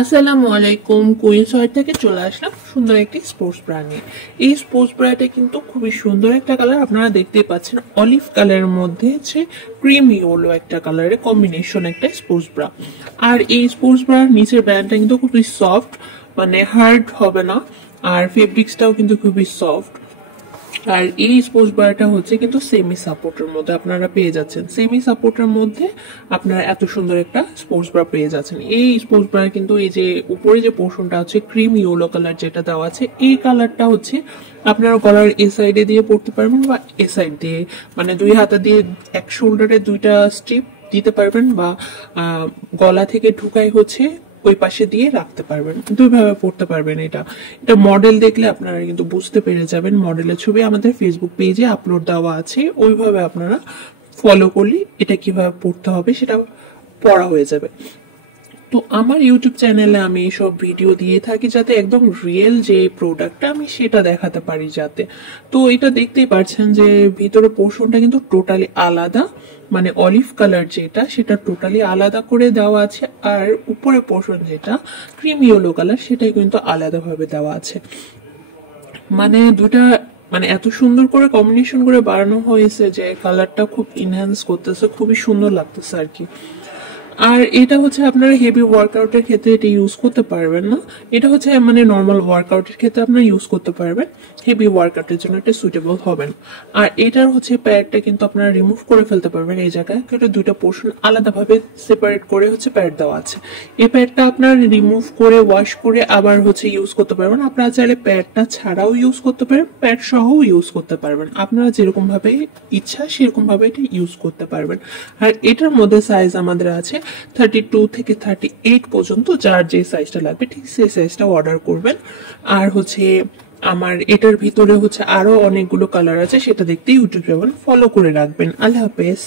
আসসালামু আলাইকুম। Queen's war থেকে চলে আসলাম সুন্দর একটি স্পোর্টস ব্রা নিয়ে। এই স্পোর্টস ব্রাটা কিন্তু খুবই সুন্দর একটা কালার, আপনারা দেখতেই পাচ্ছেন অলিভ কালারের মধ্যে হচ্ছে ক্রিম ইয়েলো একটা কালারের কম্বিনেশন একটা স্পোর্টস ব্রা। আর এই স্পোর্টস ব্রার নিচের ব্যান্ডটা কিন্তু খুবই সফট, মানে হার্ড হবে না, আর ফেব্রিক্সটাও কিন্তু খুবই সফট। আর এই স্পোর্টস ব্রাটা হচ্ছে কিন্তু সেমি সাপোর্টের মধ্যে আপনারা পেয়ে যাচ্ছেন। সেমি সাপোর্টের মধ্যে আপনারা এত সুন্দর একটা স্পোর্টস ব্রা পেয়ে যাচ্ছেন। এই স্পোর্টস ব্রা কিন্তু এই যে উপরে যে পোর্শনটা আছে ক্রিম ইয়েলো কালার যেটা দেওয়া আছে, এই কালারটা হচ্ছে আপনারা গলার এ সাইডে দিয়ে পড়তে পারবেন বা এ সাইড দিয়ে, মানে দুই হাতা দিয়ে এক শোল্ডারে দুইটা স্ট্রিপ দিতে পারবেন, বা গলা থেকে ঢুকাই হচ্ছে ওই পাশে দিয়ে রাখতে পারবেন, দুইভাবে পড়তে পারবেন। এটা মডেল দেখলে আপনারা কিন্তু বুঝতে পেরে যাবেন। মডেলের ছবি আমাদের ফেসবুক পেজে আপলোড দেওয়া আছে, ওইভাবে আপনারা ফলো করলে এটা কিভাবে পড়তে হবে সেটা পড়া হয়ে যাবে। তো আমার ইউটিউব চ্যানেলে আমি এইসব ভিডিও দিয়ে থাকি যাতে একদম রিয়েল যে প্রোডাক্টটা আমি সেটা দেখাতে পারি যাতে। তো এটা দেখতেই পাচ্ছেন যে ভিতরে পোর্শনটা কিন্তু টোটালি আলাদা, মানে অলিভ কালার যেটা সেটা টোটালি আলাদা করে দেওয়া আছে, আর উপরে পোর্শন যেটা ক্রিম ইয়েলো কালার সেটাই কিন্তু আলাদাভাবে দেওয়া আছে। মানে দুটা মানে এত সুন্দর করে কম্বিনেশন করে বানানো হয়েছে যে কালারটা খুব ইনহ্যান্স করতেছে, খুবই সুন্দর লাগতেছে আর কি। আর এটা হচ্ছে আপনারা হেভি ওয়ার্কআউটের ক্ষেত্রে এটা ইউজ করতে পারবেন না, এটা হচ্ছে মানে নর্মাল ওয়ার্কআউটের ক্ষেত্রে আপনারা ইউজ করতে পারবেন, হেভি ওয়ার্কআউটের জন্য এটা সুইটেবল হবে না। আর এটার হচ্ছে প্যাডটা কিন্তু আপনারা রিমুভ করে ফেলতে পারবেন এই জায়গায়, কিন্তু দুইটা পোর্শন আলাদাভাবে সেপারেট করে হচ্ছে প্যাড দেওয়া আছে। এই প্যাডটা আপনারা রিমুভ করে ওয়াশ করে আবার হচ্ছে ইউজ করতে পারবেন। আপনারা চাইলে প্যাডটা ছাড়াও ইউজ করতে পারেন, প্যাড সহও ইউজ করতে পারবেন, আপনারা যেরকম ভাবে ইচ্ছা সেরকম ভাবে এটা ইউজ করতে পারবেন। আর এটার মধ্যে সাইজ আমাদের আছে 32 থেকে 38 পর্যন্ত, যার যে সাইজটা লাগবে ঠিক সেই সাইজটা অর্ডার করবেন। আর হচ্ছে আমার এটার ভিতরে হচ্ছে আরো অনেকগুলো কালার আছে, সেটা দেখতে ইউটিউব চ্যানেল ফলো করে রাখবেন। আল্লাহ হাফেজ।